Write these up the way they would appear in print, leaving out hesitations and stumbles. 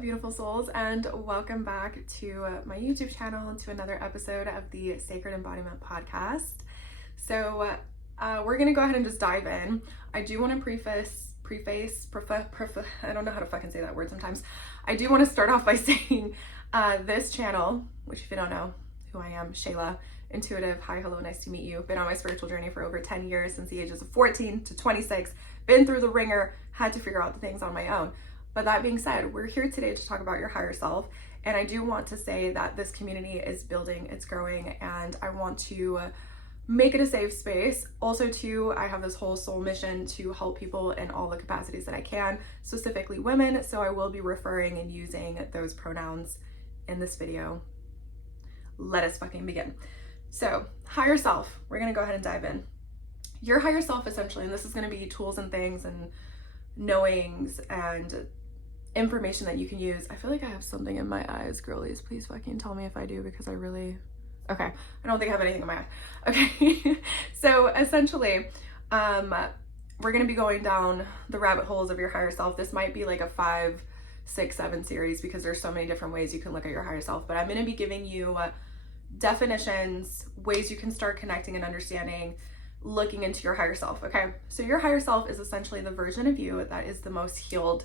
beautiful souls, and welcome back to my YouTube channel and to another episode of the Sacred Embodiment Podcast. So we're gonna go ahead and just dive in. I do want to preface, I don't know how to fucking say that word sometimes. I do want to start off by saying this channel, which if you don't know who I am, Sheila, intuitive, hi, hello, nice to meet you. Been on my spiritual journey for over 10 years, since the ages of 14 to 26, been through the ringer, had to figure out the things on my own. But that being said, we're here today to talk about your higher self. And I do want to say that this community is building, it's growing, and I want to make it a safe space. Also too, I have this whole soul mission to help people in all the capacities that I can, specifically women. So I will be referring and using those pronouns in this video. Let us fucking begin. So higher self, we're gonna go ahead and dive in. Your higher self essentially, and this is gonna be tools and things and knowings and information that you can use. I feel like I have something in my eyes, girlies. Please fucking tell me if I do, because I really, okay, I don't think I have anything in my eye. Okay, so essentially, we're gonna be going down the rabbit holes of your higher self. This might be like a 5, 6, 7 series because there's so many different ways you can look at your higher self, but I'm gonna be giving you definitions, ways you can start connecting and understanding, looking into your higher self. Okay, so your higher self is essentially the version of you that is the most healed,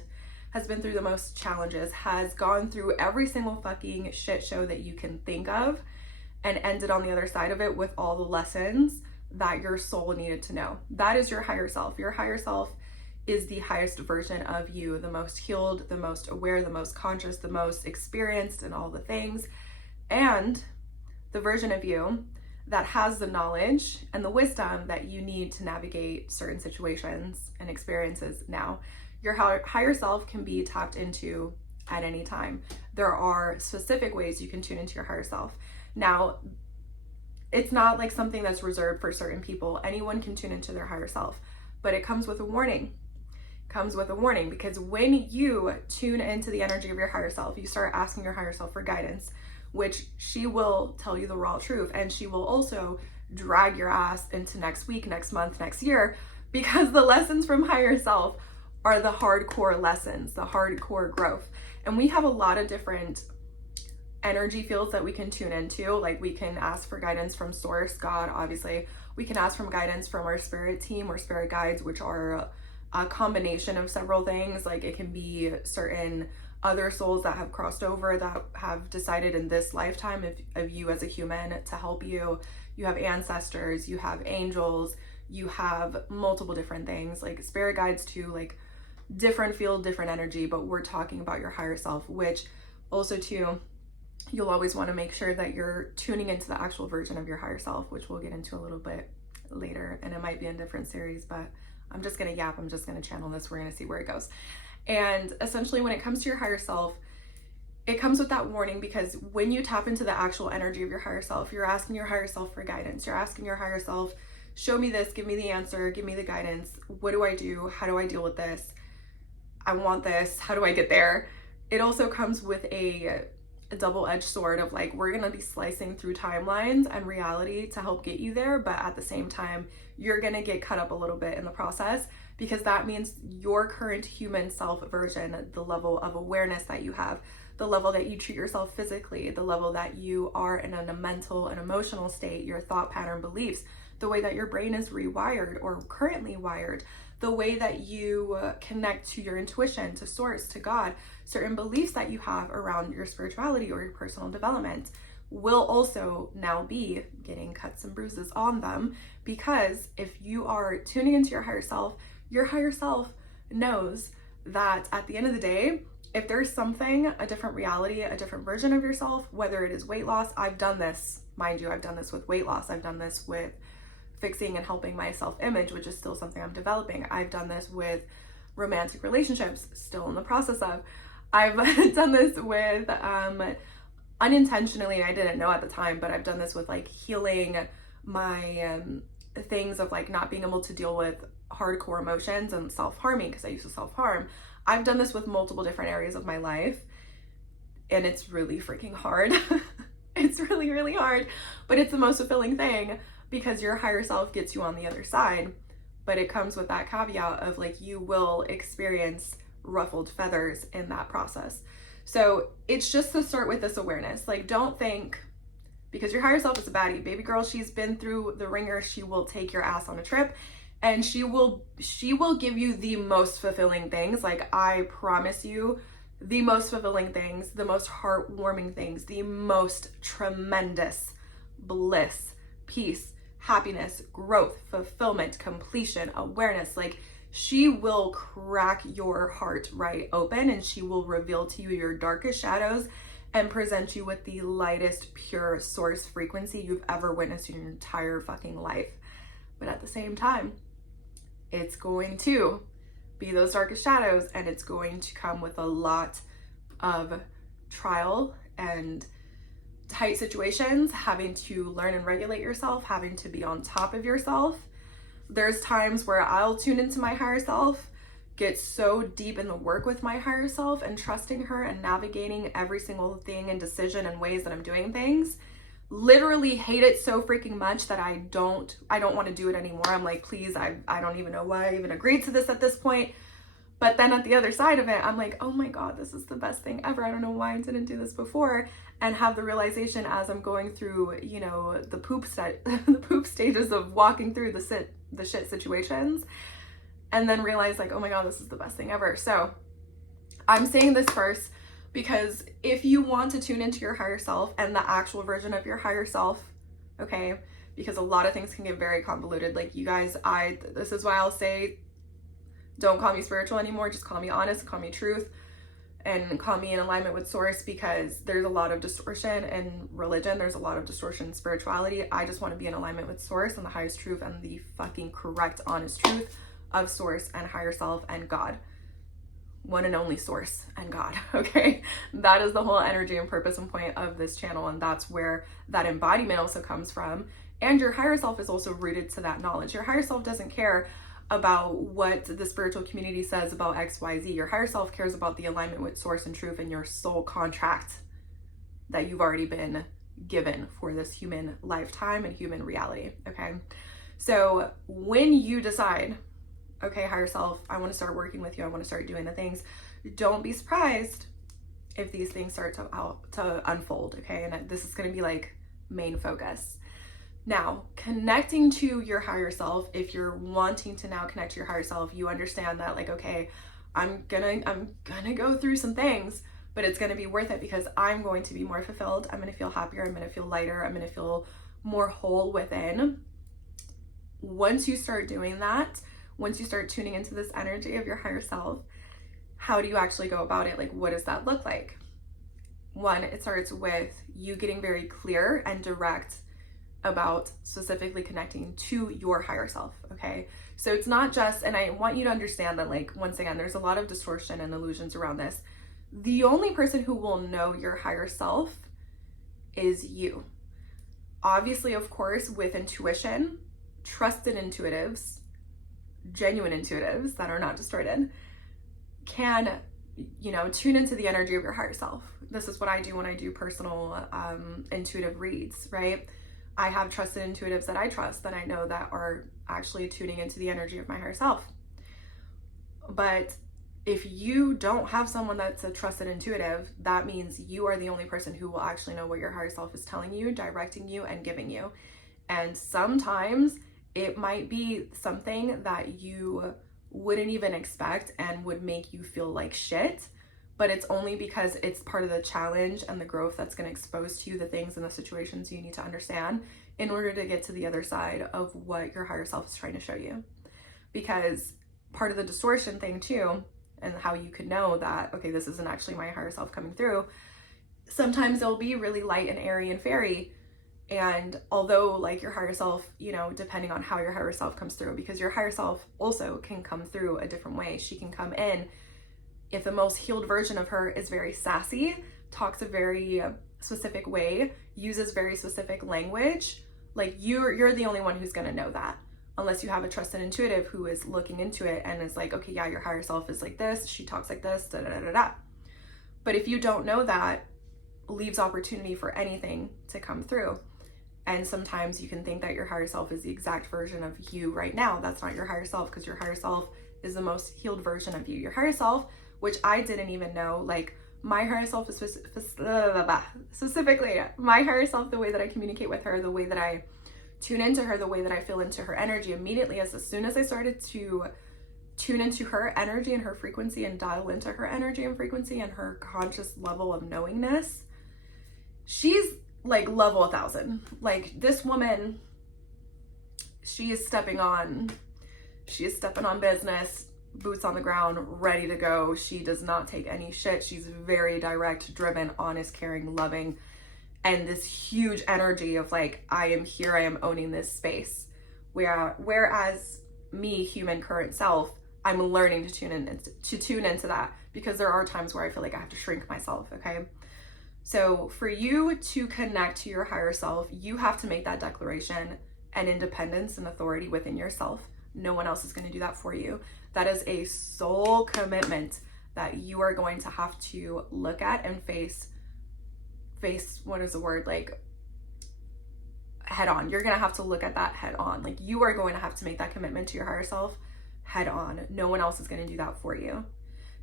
has been through the most challenges, has gone through every single fucking shit show that you can think of, and ended on the other side of it with all the lessons that your soul needed to know. That is your higher self. Your higher self is the highest version of you, the most healed, the most aware, the most conscious, the most experienced in all the things, and the version of you that has the knowledge and the wisdom that you need to navigate certain situations and experiences now. Your higher self can be tapped into at any time. There are specific ways you can tune into your higher self. Now, it's not like something that's reserved for certain people. Anyone can tune into their higher self, but it comes with a warning. Comes with a warning, because when you tune into the energy of your higher self, you start asking your higher self for guidance, which she will tell you the raw truth, and she will also drag your ass into next week, next month, next year, because the lessons from higher self are the hardcore lessons, the hardcore growth. And we have a lot of different energy fields that we can tune into. Like, we can ask for guidance from Source, God, obviously. We can ask for guidance from our spirit team or spirit guides, which are a combination of several things. Like, it can be certain other souls that have crossed over, that have decided in this lifetime of you as a human to help you. You have ancestors, you have angels, you have multiple different things, like spirit guides too, like different field, different energy, but we're talking about your higher self, which also too, you'll always want to make sure that you're tuning into the actual version of your higher self, which we'll get into a little bit later, and it might be in different series, but I'm just gonna yap, I'm just gonna channel this, we're gonna see where it goes. And essentially, when it comes to your higher self, it comes with that warning, because when you tap into the actual energy of your higher self, you're asking your higher self for guidance. You're asking your higher self, show me this, give me the answer, give me the guidance. What do I do? How do I deal with this? I want this. How do I get there? It also comes with a double-edged sword of like, we're gonna be slicing through timelines and reality to help get you there, but at the same time, you're gonna get cut up a little bit in the process, because that means your current human self version, the level of awareness that you have, the level that you treat yourself physically, the level that you are in a mental and emotional state, your thought pattern, beliefs, the way that your brain is rewired or currently wired, the way that you connect to your intuition, to Source, to God, certain beliefs that you have around your spirituality or your personal development will also now be getting cuts and bruises on them, because if you are tuning into your higher self knows that at the end of the day, if there's something, a different reality, a different version of yourself, whether it is weight loss, I've done this, mind you, I've done this with weight loss, I've done this with fixing and helping my self-image, which is still something I'm developing. I've done this with romantic relationships, still in the process of. I've done this with, unintentionally, I didn't know at the time, but I've done this with like healing my things of like not being able to deal with hardcore emotions and self-harming, because I used to self-harm. I've done this with multiple different areas of my life, and it's really freaking hard. It's really, really hard, but it's the most fulfilling thing, because your higher self gets you on the other side. But it comes with that caveat of like, you will experience ruffled feathers in that process. So it's just to start with this awareness. Like, don't think because your higher self is a baddie, baby girl, she's been through the ringer, she will take your ass on a trip, and she will give you the most fulfilling things. Like, I promise you, the most fulfilling things, the most heartwarming things, the most tremendous bliss, peace, happiness, growth, fulfillment, completion, awareness. Like, she will crack your heart right open, and she will reveal to you your darkest shadows and present you with the lightest, pure source frequency you've ever witnessed in your entire fucking life. But at the same time, it's going to be those darkest shadows, and it's going to come with a lot of trial and tight situations, having to learn and regulate yourself, having to be on top of yourself. There's times where I'll tune into my higher self, get so deep in the work with my higher self and trusting her and navigating every single thing and decision and ways that I'm doing things. Literally hate it so freaking much that I don't want to do it anymore. I'm like, please, I don't even know why I even agreed to this at this point. But then at the other side of it, I'm like, oh my God, this is the best thing ever. I don't know why I didn't do this before. And have the realization as I'm going through, you know, the poop stages of walking through the shit situations, and then realize like, oh my God, this is the best thing ever. So I'm saying this first because if you want to tune into your higher self and the actual version of your higher self, okay, because a lot of things can get very convoluted. Like, you guys, this is why I'll say, don't call me spiritual anymore. Just call me honest, call me truth, and call me in alignment with source, because there's a lot of distortion in religion. There's a lot of distortion in spirituality. I just want to be in alignment with source and the highest truth and the fucking correct, honest truth of source and higher self and God. One and only source and God, okay? That is the whole energy and purpose and point of this channel, and that's where that embodiment also comes from. And your higher self is also rooted to that knowledge. Your higher self doesn't care about what the spiritual community says about XYZ. Your higher self cares about the alignment with source and truth and your soul contract that you've already been given for this human lifetime and human reality, okay? So when you decide, okay, higher self, I want to start working with you, I want to start doing the things, don't be surprised if these things start to unfold, okay? And this is going to be like main focus. Now, connecting to your higher self, if you're wanting to now connect to your higher self, you understand that like, okay, I'm gonna go through some things, but it's gonna be worth it because I'm going to be more fulfilled. I'm gonna feel happier. I'm gonna feel lighter. I'm gonna feel more whole within. Once you start doing that, once you start tuning into this energy of your higher self, how do you actually go about it? Like, what does that look like? One, it starts with you getting very clear and direct about specifically connecting to your higher self, okay? So it's not just, and I want you to understand that, like, once again, there's a lot of distortion and illusions around this. The only person who will know your higher self is you. Obviously, of course, with intuition, trusted intuitives, genuine intuitives that are not distorted, can, you know, tune into the energy of your higher self. This is what I do when I do personal intuitive reads, right? I have trusted intuitives that I trust, that I know that are actually tuning into the energy of my higher self. But if you don't have someone that's a trusted intuitive, that means you are the only person who will actually know what your higher self is telling you, directing you, and giving you. And sometimes it might be something that you wouldn't even expect and would make you feel like shit, but it's only because it's part of the challenge and the growth that's going to expose to you the things and the situations you need to understand in order to get to the other side of what your higher self is trying to show you. Because part of the distortion thing too, and how you could know that, okay, this isn't actually my higher self coming through, sometimes they'll be really light and airy and fairy. And although like your higher self, you know, depending on how your higher self comes through, because your higher self also can come through a different way. She can come in, if the most healed version of her is very sassy, talks a very specific way, uses very specific language, like you're the only one who's gonna know that, unless you have a trusted intuitive who is looking into it and is like, okay, yeah, your higher self is like this, she talks like this, da da da da da. But if you don't know that, leaves opportunity for anything to come through. And sometimes you can think that your higher self is the exact version of you right now. That's not your higher self, because your higher self is the most healed version of you. Your higher self which I didn't even know. Like, my higher self is specifically my higher self, the way that I communicate with her, the way that I tune into her, the way that I feel into her energy immediately, as soon as I started to tune into her energy and her frequency and dial into her energy and frequency and her conscious level of knowingness, she's like level 1,000. Like, this woman, she is stepping on business, boots on the ground, ready to go. She does not take any shit. She's very direct, driven, honest, caring, loving, and this huge energy of like, I am here, I am owning this space. Whereas me, human current self, I'm learning to tune into that, because there are times where I feel like I have to shrink myself, okay? So for you to connect to your higher self, you have to make that declaration and independence and authority within yourself. No one else is going to do that for you. That is a soul commitment that you are going to have to look at and face, what is the word? Like, head on. You're going to have to look at that head on. Like, you are going to have to make that commitment to your higher self head on. No one else is going to do that for you.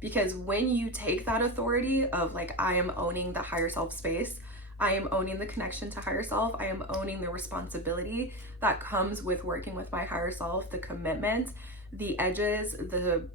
Because when you take that authority of like, I am owning the higher self space, I am owning the connection to higher self, I am owning the responsibility that comes with working with my higher self, the commitment, the edges, the,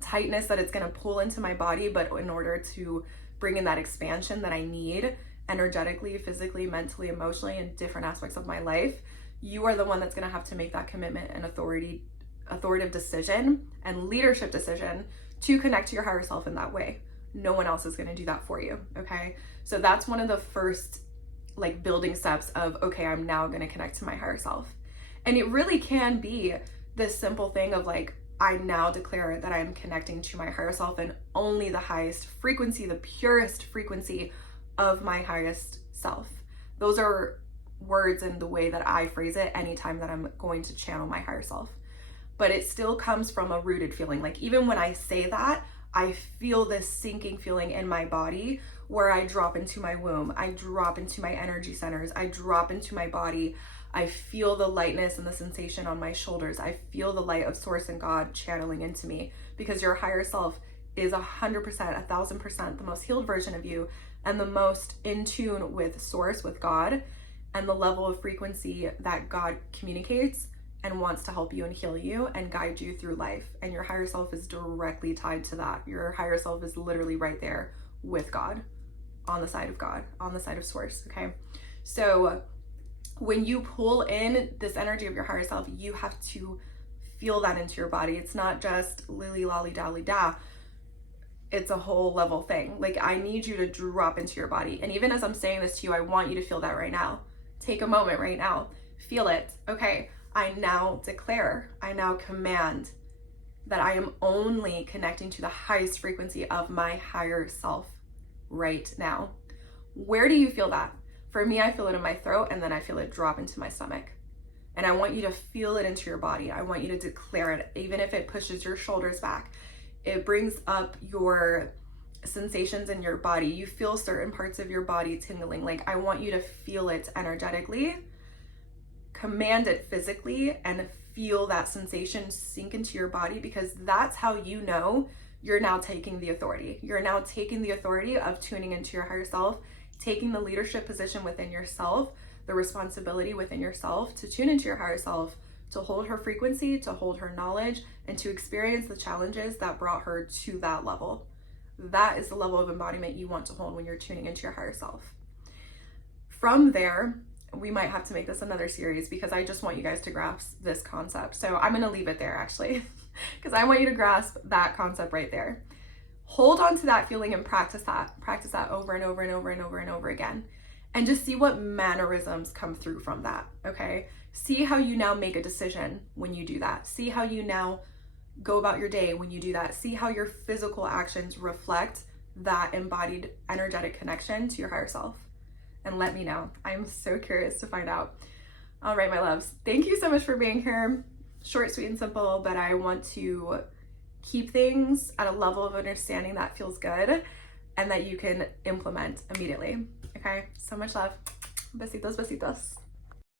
tightness that it's going to pull into my body, but in order to bring in that expansion that I need energetically, physically, mentally, emotionally, in different aspects of my life, you are the one that's going to have to make that commitment and authoritative decision and leadership decision to connect to your higher self in that way. No one else is going to do that for you. Okay. So that's one of the first like building steps of, okay, I'm now going to connect to my higher self. And it really can be this simple thing of like, I now declare that I'm connecting to my higher self and only the highest frequency, the purest frequency of my highest self. Those are words and the way that I phrase it anytime that I'm going to channel my higher self. But it still comes from a rooted feeling. Like, even when I say that, I feel this sinking feeling in my body where I drop into my womb, I drop into my energy centers, I drop into my body. I feel the lightness and the sensation on my shoulders. I feel the light of Source and God channeling into me, because your higher self is 100%, 1,000% the most healed version of you and the most in tune with Source, with God, and the level of frequency that God communicates and wants to help you and heal you and guide you through life. And your higher self is directly tied to that. Your higher self is literally right there with God, on the side of God, on the side of Source, okay? So when you pull in this energy of your higher self, you have to feel that into your body. It's not just lily lolly dolly da. It's a whole level thing. Like, I need you to drop into your body. And even as I'm saying this to you, I want you to feel that right now. Take a moment right now. Feel it. Okay, I now declare, I now command that I am only connecting to the highest frequency of my higher self right now. Where do you feel that? For me, I feel it in my throat, and then I feel it drop into my stomach. And I want you to feel it into your body. I want you to declare it, even if it pushes your shoulders back. It brings up your sensations in your body. You feel certain parts of your body tingling. Like, I want you to feel it energetically, command it physically, and feel that sensation sink into your body, because that's how you know you're now taking the authority. You're now taking the authority of tuning into your higher self, taking the leadership position within yourself, the responsibility within yourself to tune into your higher self, to hold her frequency, to hold her knowledge, and to experience the challenges that brought her to that level. That is the level of embodiment you want to hold when you're tuning into your higher self. From there, we might have to make this another series, because I just want you guys to grasp this concept. So I'm going to leave it there, actually, because I want you to grasp that concept right there. Hold on to that feeling and practice that over and over and over and over and over again, and just see what mannerisms come through from that. Okay, see how you now make a decision when you do that. See how you now go about your day when you do that. See how your physical actions reflect that embodied energetic connection to your higher self, and let me know. I'm so curious to find out. All right, my loves, thank you so much for being here. Short, sweet, and simple, but I want to keep things at a level of understanding that feels good and that you can implement immediately. Okay, so much love. Besitos, besitos.